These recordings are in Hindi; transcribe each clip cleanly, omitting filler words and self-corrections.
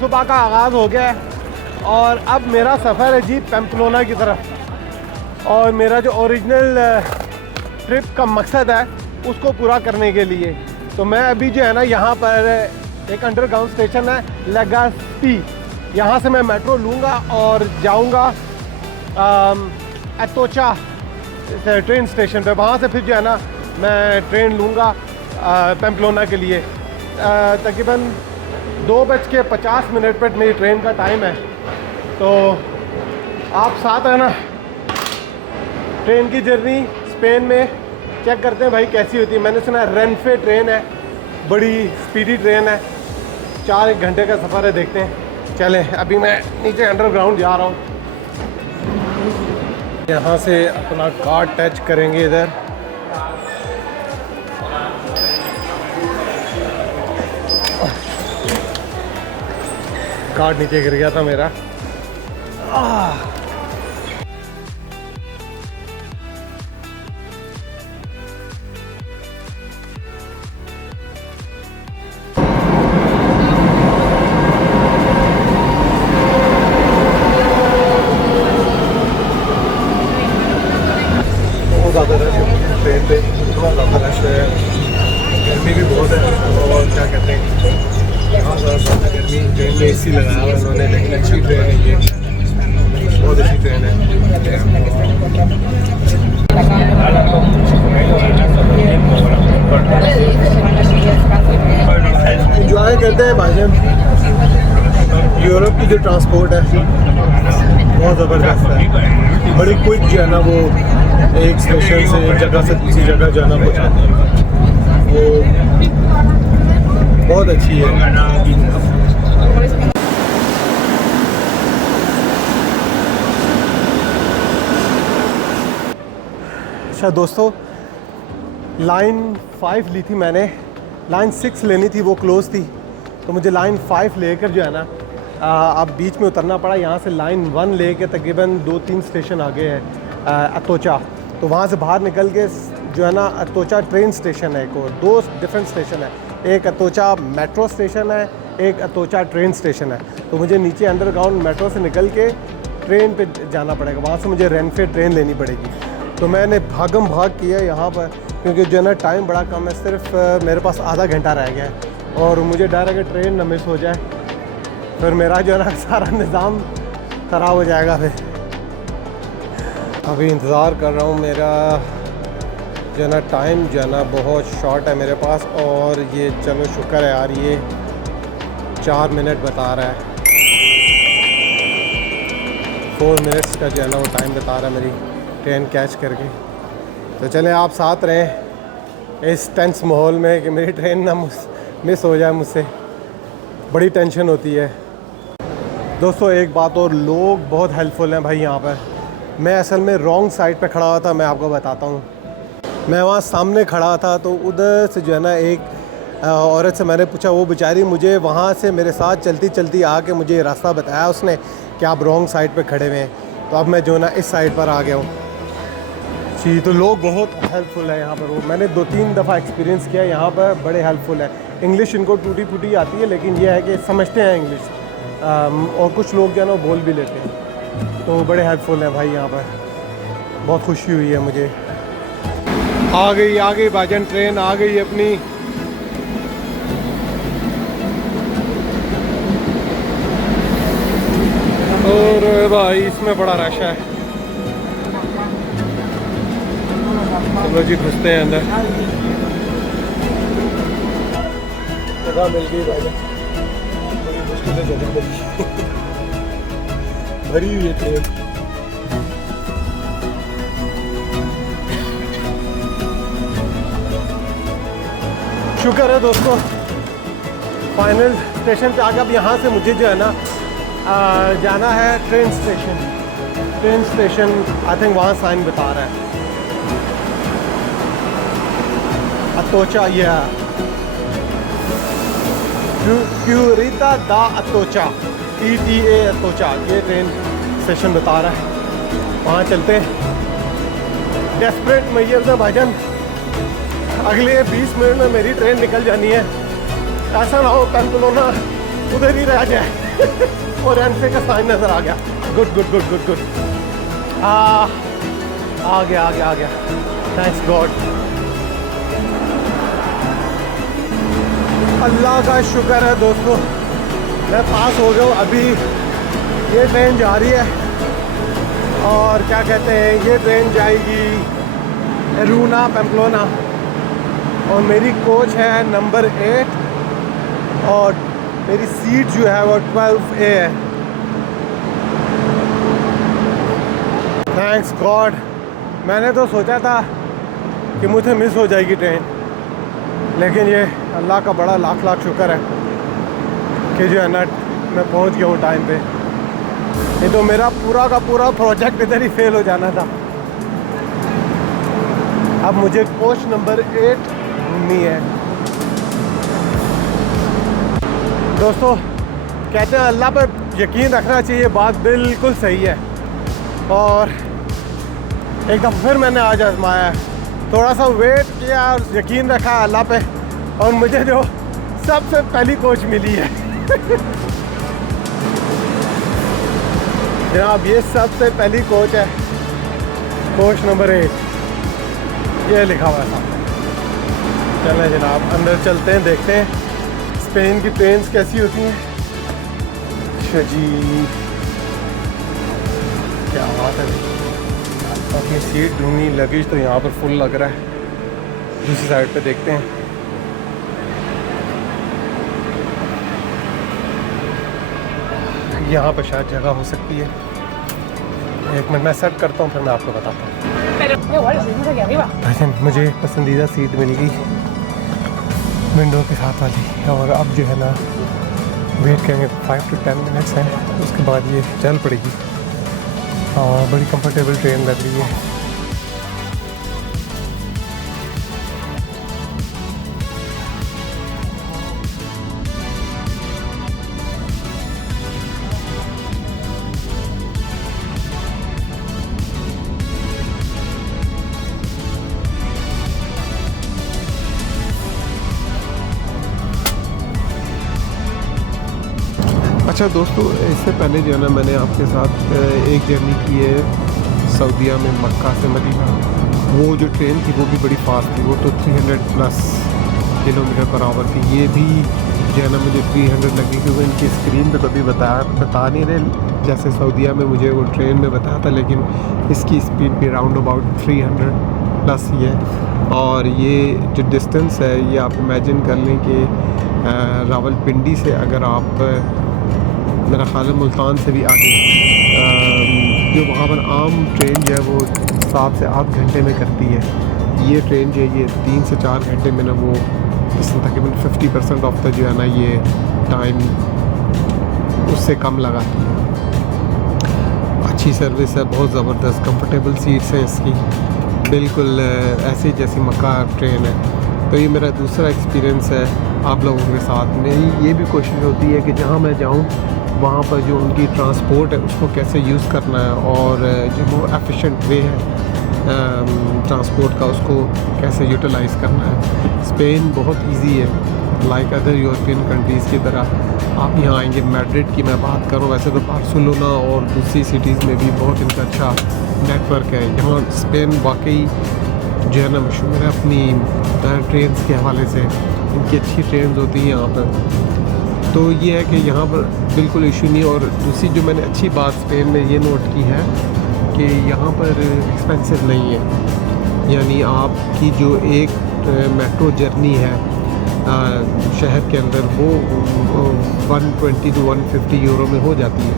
सुबह का आगाज़ हो गया है और अब मेरा सफ़र है जी पैम्पलोना की तरफ। और मेरा जो ओरिजिनल ट्रिप का मकसद है उसको पूरा करने के लिए तो मैं अभी जो है ना यहाँ पर एक अंडरग्राउंड स्टेशन है लेगास्पी, यहाँ से मैं मेट्रो लूँगा और जाऊँगा अतोचा ट्रेन स्टेशन पे। वहाँ से फिर जो है ना मैं ट्रेन लूँगा पैम्पलोना के लिए। तकरीबन 2:50 पर मेरी ट्रेन का टाइम है, तो आप साथ है ना। ट्रेन की जर्नी स्पेन में चेक करते हैं भाई कैसी होती है। मैंने सुना रेनफे ट्रेन है, बड़ी स्पीडी ट्रेन है, 4-1 घंटे का सफ़र है। देखते हैं, चलें। अभी मैं नीचे अंडरग्राउंड जा रहा हूँ। यहाँ से अपना कार्ड टच करेंगे इधर। कार्ड नीचे गिर गया था मेरा। ज़्यादा रश है ट्रेन पे, इतना ज़्यादा रश है। गर्मी भी बहुत है और क्या कहते हैं यहाँ ज़्यादा गर्मी। ट्रेन में AC लगाया हुआ उन्होंने, लेकिन अच्छी ट्रेन है ये, बहुत अच्छी ट्रेन है। इंजॉय करते हैं भाईजान। यूरोप की जो ट्रांसपोर्ट है बहुत ज़बरदस्त है, बड़ी क्विक जो है ना वो एक स्टेशन से एक जगह से दूसरी जगह जो है ना पहुँचाते हैं, वो बहुत अच्छी है। अच्छा दोस्तों, लाइन 5 ली थी मैंने, लाइन 6 लेनी थी, वो क्लोज थी, तो मुझे लाइन 5 लेकर जो है ना अब बीच में उतरना पड़ा। यहाँ से लाइन 1 लेके तकरीबन 2-3 स्टेशन आगे है अतोचा, तो वहाँ से बाहर निकल के जो है ना अतोचा ट्रेन स्टेशन है। एक और 2 डिफरेंट स्टेशन है, एक अतोचा मेट्रो स्टेशन है, एक अतोचा ट्रेन स्टेशन है। तो मुझे नीचे अंडरग्राउंड मेट्रो से निकल के ट्रेन पे जाना पड़ेगा, वहाँ से मुझे रेनफे ट्रेन लेनी पड़ेगी। तो मैंने भागम भाग किया यहाँ पर, क्योंकि जो है ना टाइम बड़ा कम है, सिर्फ मेरे पास आधा घंटा रह गया है और मुझे डर है कि ट्रेन ना मिस हो जाए, फिर मेरा जो है ना सारा निज़ाम ख़राब हो जाएगा। फिर अभी इंतज़ार कर रहा हूँ, मेरा जो है ना टाइम जो है ना बहुत शॉर्ट है मेरे पास, और ये चलो शुक्र है यार, ये 4 मिनट बता रहा है, 4 मिनट्स का जो है ना वो टाइम बता रहा है मेरी ट्रेन कैच करके। तो चलें, आप साथ रहें इस टेंस माहौल में कि मेरी ट्रेन ना मिस हो जाए मुझसे, बड़ी टेंशन होती है। दोस्तों एक बात और, लोग बहुत हेल्पफुल हैं भाई यहाँ पर। मैं असल में रॉन्ग साइड पे खड़ा हुआ था, मैं आपको बताता हूँ। मैं वहाँ सामने खड़ा था, तो उधर से जो है ना एक औरत से मैंने पूछा, वो बेचारी मुझे वहाँ से मेरे साथ चलती चलती आके मुझे रास्ता बताया उसने कि आप रॉन्ग साइड पे खड़े हुए हैं। तो अब मैं जो है ना इस साइड पर आ गया हूँ जी। तो लोग बहुत हेल्पफुल है यहाँ पर, वो मैंने 2-3 दफ़ा एक्सपीरियंस किया यहाँ पर, बड़े हेल्पफुल है। इंग्लिश इनको टूटी फूटी आती है, लेकिन यह है कि समझते हैं इंग्लिश, और कुछ लोग जो है ना बोल भी लेते हैं, तो बड़े हेल्पफुल हैं भाई यहाँ पर। बहुत खुशी हुई है मुझे। आ गई भाईजान, ट्रेन आ गई अपनी। और भाई इसमें बड़ा रश है। चलो जी घुसते हैं अंदर। जगह मिल गई भाईजान, बड़ी मुश्किल से जगह मिली, भरी हुई है ट्रेन। शुक्र है दोस्तों, फाइनल स्टेशन पे आ गया। अब यहाँ से मुझे जो है ना जाना है ट्रेन स्टेशन। आई थिंक वहाँ साइन बता रहा है अतोचा, या प्यूरिता दा अतोचा, ETA अतोचा, ये ट्रेन स्टेशन बता रहा है। वहाँ चलते हैं। डेस्परेट मैयर से भाईजान, अगले 20 मिनट में मेरी ट्रेन निकल जानी है। ऐसा ना हो पैम्पलोना उधर ही रह जाए। और एनसे का साइन नज़र आ गया। Good good good good good. आ गया। थैंक्स गॉड, अल्लाह का शुक्र है दोस्तों, मैं पास हो गया हूँ। अभी ये ट्रेन जा रही है और क्या कहते हैं, ये ट्रेन जाएगी रूना पेम्पलोना और मेरी कोच है नंबर 8 और मेरी सीट जो है वो 12A है। थैंक्स गॉड, मैंने तो सोचा था कि मुझे मिस हो जाएगी ट्रेन, लेकिन ये अल्लाह का बड़ा लाख लाख शुक्र है कि जो है ना मैं पहुंच गया हूँ टाइम पे। ये तो मेरा पूरा का पूरा प्रोजेक्ट इधर ही फेल हो जाना था। अब मुझे कोच नंबर 8 ढूंढनी है। दोस्तों कहते हैं अल्लाह पर यकीन रखना चाहिए, बात बिल्कुल सही है। और एक दफ़ा फिर मैंने आज आजमाया है, थोड़ा सा वेट किया और यकीन रखा अल्लाह पे, और मुझे जो सबसे पहली कोच मिली है जनाब, ये सबसे पहली कोच है, कोच नंबर 8, ये लिखा हुआ था। चलें जनाब अंदर चलते हैं, देखते हैं स्पेन की ट्रेन्स कैसी होती हैं। अच्छा जी, क्या बात है। अपनी सीट ढूंढनी, लगेज तो यहाँ पर फुल लग रहा है। दूसरी साइड पे देखते हैं। यहाँ पर शायद जगह हो सकती है। एक मिनट मैं सेट करता हूँ, फिर मैं आपको बताता हूँ। मुझे पसंदीदा सीट मिल गई, विंडो के साथ वाली, और अब जो है ना वेट करेंगे 5 to 10 मिनट्स हैं, उसके बाद ये चल पड़ेगी। और बड़ी कंफर्टेबल ट्रेन लग रही है। अच्छा दोस्तों, इससे पहले जो है ना मैंने आपके साथ एक जर्नी की है सऊदीया में, मक्का से मदीना। वो जो ट्रेन थी वो भी बड़ी फास्ट थी, वो तो 300+ किलोमीटर पर आवर थी। ये भी जो है ना मुझे 300 लगी, क्योंकि इनकी स्क्रीन पे कभी बता नहीं रहे, जैसे सऊदीया में मुझे वो ट्रेन में बताया था, लेकिन इसकी स्पीड भी राउंड अबाउट 300+ ही है। और ये जो डिस्टेंस है, ये आप इमेजिन कर लें कि रावलपिंडी से अगर आप, मेरा ख्याल है मुल्तान से भी आगे, जो वहाँ पर आम ट्रेन जो है वो 7 से 8 घंटे में करती है, ये ट्रेन जो है ये 3 से 4 घंटे में ना वो तकरीबन 50% ऑफ द जो है ना ये टाइम उससे कम लगाती है। अच्छी सर्विस है, बहुत ज़बरदस्त, कंफर्टेबल सीट्स हैं इसकी, बिल्कुल ऐसी जैसी मक्का ट्रेन है। तो ये मेरा दूसरा एक्सपीरियंस है आप लोगों के साथ। मेरी ये भी कोशिश होती है कि जहाँ मैं जाऊँ वहाँ पर जो उनकी ट्रांसपोर्ट है उसको कैसे यूज़ करना है, और जो वो एफिशिएंट वे है ट्रांसपोर्ट का, उसको कैसे यूटिलाइज़ करना है। स्पेन बहुत इजी है, लाइक अदर यूरोपियन कंट्रीज़ की तरह। आप यहाँ आएंगे, मैड्रिड की मैं बात करूँ, वैसे तो बार्सिलोना और दूसरी सिटीज़ में भी बहुत इनका अच्छा नेटवर्क है। यहाँ स्पेन वाकई जो है ना मशहूर है अपनी ट्रेन के हवाले से, इनकी अच्छी ट्रेन होती हैं यहाँ पर। तो ये है कि यहाँ पर बिल्कुल इशू नहीं। और दूसरी जो मैंने अच्छी बात स्पेन में ये नोट की है कि यहाँ पर एक्सपेंसिव नहीं है, यानी आपकी जो एक मेट्रो जर्नी है शहर के अंदर वो 120 to 150 यूरो में हो जाती है।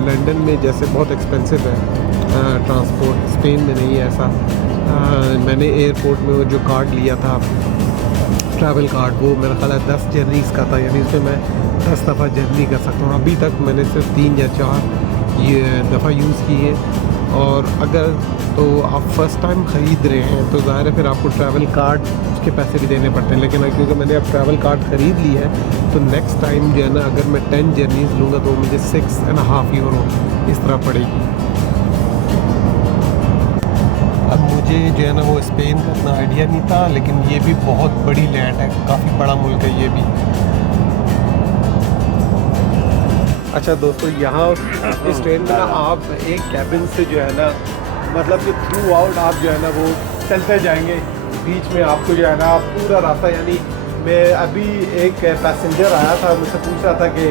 लंदन में जैसे बहुत एक्सपेंसिव है ट्रांसपोर्ट, स्पेन में नहीं है ऐसा। मैंने एयरपोर्ट में वो जो कार्ड लिया था, ट्रैवल कार्ड, वो मेरा ख्याल है 10 जर्नीज़ का था, यानी उसमें मैं 10 दफ़ा जर्नी कर सकता हूँ। अभी तक मैंने सिर्फ 3 या 4 ये दफ़ा यूज़ की है। और अगर तो आप फर्स्ट टाइम ख़रीद रहे हैं तो ज़ाहिर है फिर आपको ट्रैवल कार्ड उसके पैसे भी देने पड़ते हैं, लेकिन क्योंकि मैंने अब ट्रैवल कार्ड ख़रीद ली है तो नेक्स्ट टाइम जो है ना अगर मैं 10 जर्नीज़ लूँगा तो मुझे 6.5 यूरो इस तरह पड़ेगी। अब मुझे जो है ना वो स्पेन का इतना आइडिया नहीं था, लेकिन ये भी बहुत बड़ी लैंड है, काफ़ी बड़ा मुल्क है ये भी। अच्छा दोस्तों, यहाँ इस ट्रेन में ना आप एक कैबिन से जो है ना, मतलब कि थ्रू आउट आप जो है ना वो चलते जाएंगे। बीच में आपको जो है ना पूरा रास्ता, यानी मैं अभी एक पैसेंजर आया था, मुझसे पूछ रहा था कि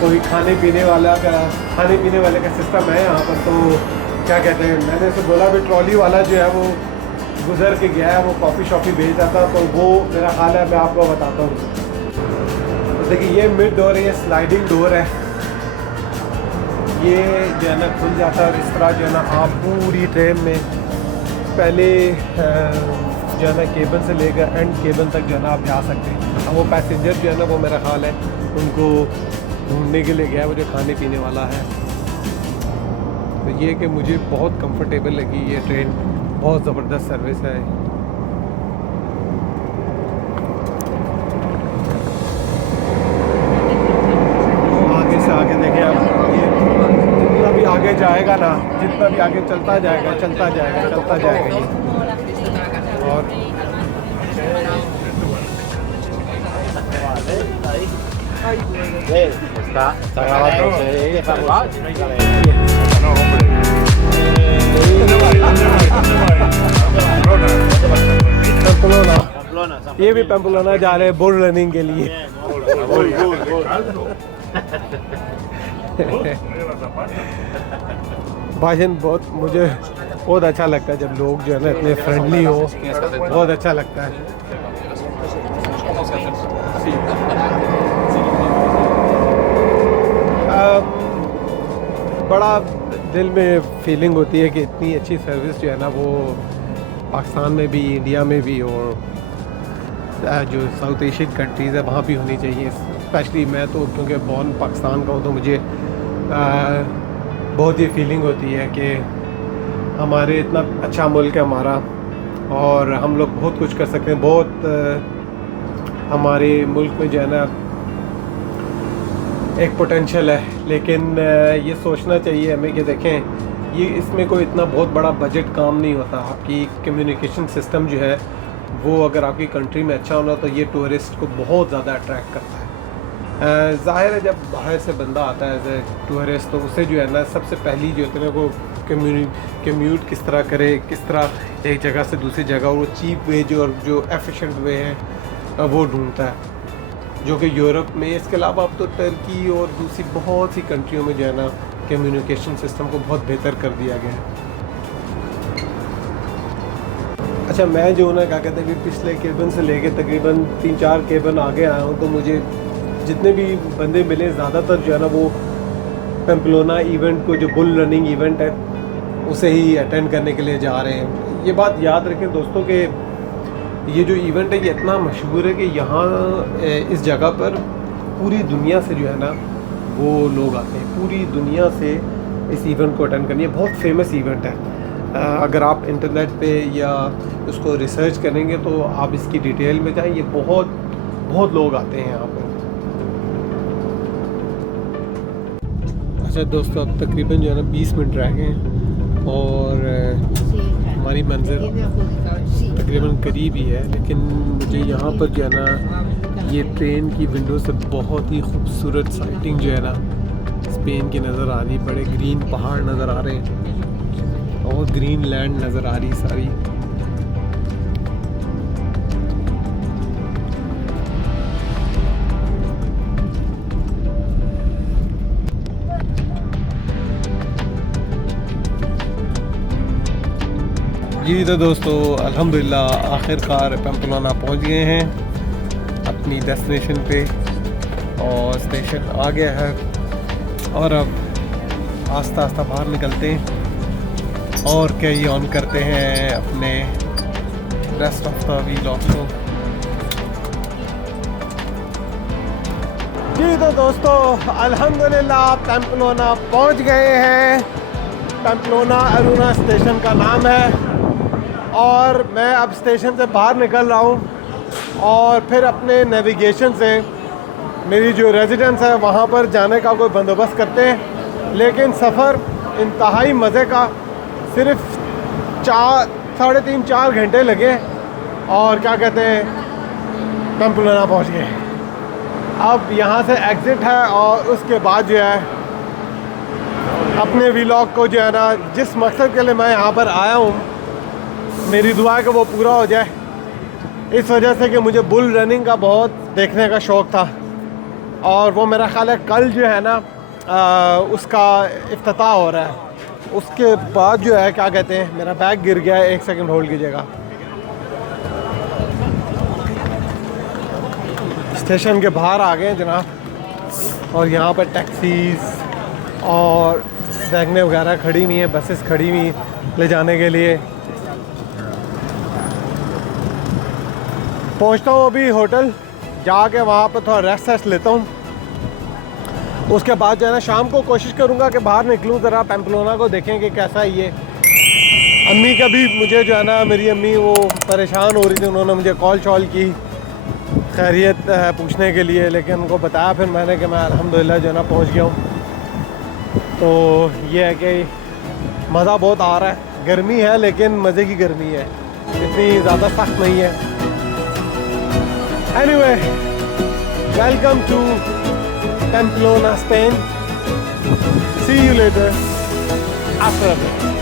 कोई खाने पीने वाले का सिस्टम है यहाँ पर, तो क्या कहते हैं, मैंने उसे बोला भी ट्रॉली वाला जो है वो गुजर के गया है, वो कॉफ़ी शॉफ़ी भेज रहा था, तो वो मेरा हाल है, मैं आपको बताता हूँ। तो देखिए ये मिड डोर है, ये स्लाइडिंग डोर है, ये जो है ना खुल जाता है और इस तरह जो है ना आप पूरी ट्रेन में पहले जो है ना केबन से लेकर एंड केबन तक जो है ना आप जा सकते हैं। अब वो पैसेंजर जो है ना वो मेरा ख्याल है उनको ढूंढने के लिए गया है, वो जो खाने पीने वाला है। तो ये कि मुझे बहुत कंफर्टेबल लगी ये ट्रेन, बहुत ज़बरदस्त सर्विस है। आगे से आगे देखें आप, ये जितना भी आगे जाएगा ना, जितना भी आगे चलता जाएगा ये। और Está grabando, No, hombre. Pamplona, ये भी पैम्पलोना जा रहे हैं बोर्ड रनिंग के लिए। भाषण मुझे बहुत अच्छा लगता है जब लोग जो है ना इतने फ्रेंडली हो, बहुत अच्छा लगता है। बड़ा दिल में फीलिंग होती है कि इतनी अच्छी सर्विस जो है ना वो पाकिस्तान में भी, इंडिया में भी, और जो साउथ एशियन कंट्रीज़ है वहाँ भी होनी चाहिए। स्पेशली मैं तो क्योंकि बॉर्न पाकिस्तान का हूँ, तो मुझे बहुत ही फीलिंग होती है कि हमारे इतना अच्छा मुल्क है हमारा, और हम लोग बहुत कुछ कर सकते हैं। बहुत हमारे मुल्क में जो है ना एक पोटेंशियल है, लेकिन ये सोचना चाहिए हमें कि देखें ये इसमें कोई इतना बहुत बड़ा बजट काम नहीं होता। आपकी कम्युनिकेशन सिस्टम जो है वो अगर आपकी कंट्री में अच्छा होना, तो ये टूरिस्ट को बहुत ज़्यादा अट्रैक्ट करता है। ज़ाहिर है जब बाहर से बंदा आता है एज ए टूरिस्ट, तो उसे जो है ना सबसे पहली जो होती है वो कम्यूट किस तरह करे, किस तरह एक जगह से दूसरी जगह, वो चीप वे जो एफिशिएंट वे है वो ढूंढता है, जो कि यूरोप में, इसके अलावा अब तो टर्की और दूसरी बहुत सी कंट्रियों में जो है ना कम्युनिकेशन सिस्टम को बहुत बेहतर कर दिया गया है। अच्छा, मैं जो ना क्या कहते हैं कि पिछले केबन से लेके तकरीबन 3-4 केबन आगे आया हूँ, तो मुझे जितने भी बंदे मिले ज़्यादातर जो है ना वो पैम्पलोना इवेंट को, जो बुल रनिंग इवेंट है, उसे ही अटेंड करने के लिए जा रहे हैं। ये बात याद रखें दोस्तों कि ये जो इवेंट है ये इतना मशहूर है कि यहाँ इस जगह पर पूरी दुनिया से जो है ना वो लोग आते हैं, पूरी दुनिया से इस इवेंट को अटेंड करनी है। बहुत फेमस इवेंट है। अगर आप इंटरनेट पे या उसको रिसर्च करेंगे तो आप इसकी डिटेल में जाएं, ये बहुत लोग आते हैं यहाँ पर। अच्छा दोस्तों, अब तकरीबन जो है ना 20 मिनट रह गए हैं और हमारी मंजिल तकरीबन करीब ही है, लेकिन मुझे यहाँ पर जो है ना ये ट्रेन की विंडो से बहुत ही खूबसूरत साइटिंग जो है ना स्पेन की नज़र आ रही। बड़े ग्रीन पहाड़ नज़र आ रहे हैं और ग्रीन लैंड नज़र आ रही सारी। जी तो दोस्तों, अल्हम्दुलिल्लाह आखिरकार पैम्पलोना पहुंच गए हैं अपनी डेस्टिनेशन पे, और स्टेशन आ गया है और अब आस्ता आस्ता बाहर निकलते हैं और कैरी ऑन करते हैं अपने रेस्ट ऑफ द व्लॉग को। जी तो दोस्तों, अल्हम्दुलिल्लाह पैम्पलोना पहुंच गए हैं। पैम्पलोना अरुना स्टेशन का नाम है, और मैं अब स्टेशन से बाहर निकल रहा हूँ और फिर अपने नेविगेशन से मेरी जो रेजिडेंस है वहाँ पर जाने का कोई बंदोबस्त करते हैं। लेकिन सफ़र इंतहाई मज़े का, सिर्फ 3.5-4 घंटे लगे और क्या कहते हैं पैम्पलोना पहुँच गए। अब यहाँ से एग्ज़िट है और उसके बाद जो है अपने व्लॉग को जो है ना, जिस मकसद के लिए मैं यहाँ पर आया हूँ, मेरी दुआ है कि वो पूरा हो जाए। इस वजह से कि मुझे बुल रनिंग का बहुत देखने का शौक़ था, और वो मेरा ख़्याल है कल जो है ना उसका इफ्तिताह हो रहा है। उसके बाद जो है, क्या कहते हैं, मेरा बैग गिर गया है, 1 सेकंड होल्ड कीजिएगा। स्टेशन के बाहर आ गए हैं जनाब, और यहाँ पर टैक्सीज़ और वैगनें वगैरह खड़ी हुई हैं, बसेस खड़ी हुई ले जाने के लिए। पहुँचता हूँ अभी होटल, जाके वहाँ पर थोड़ा रेस्ट लेता हूँ। उसके बाद जो है ना शाम को कोशिश करूँगा कि बाहर निकलूँ, ज़रा पैम्पलोना को देखें कि कैसा है ये। अम्मी का भी मुझे जो है ना, मेरी अम्मी वो परेशान हो रही थी, उन्होंने मुझे कॉल शॉल की खैरियत पूछने के लिए, लेकिन उनको बताया फिर मैंने कि मैं अल्हम्दुलिल्लाह जो है ना पहुँच गया हूँ। तो ये है कि मज़ा बहुत आ रहा है। गर्मी है लेकिन मज़े की गर्मी है, इतनी ज़्यादा सख्त नहीं है। Anyway, welcome to Pamplona, Spain. See you later after a bit.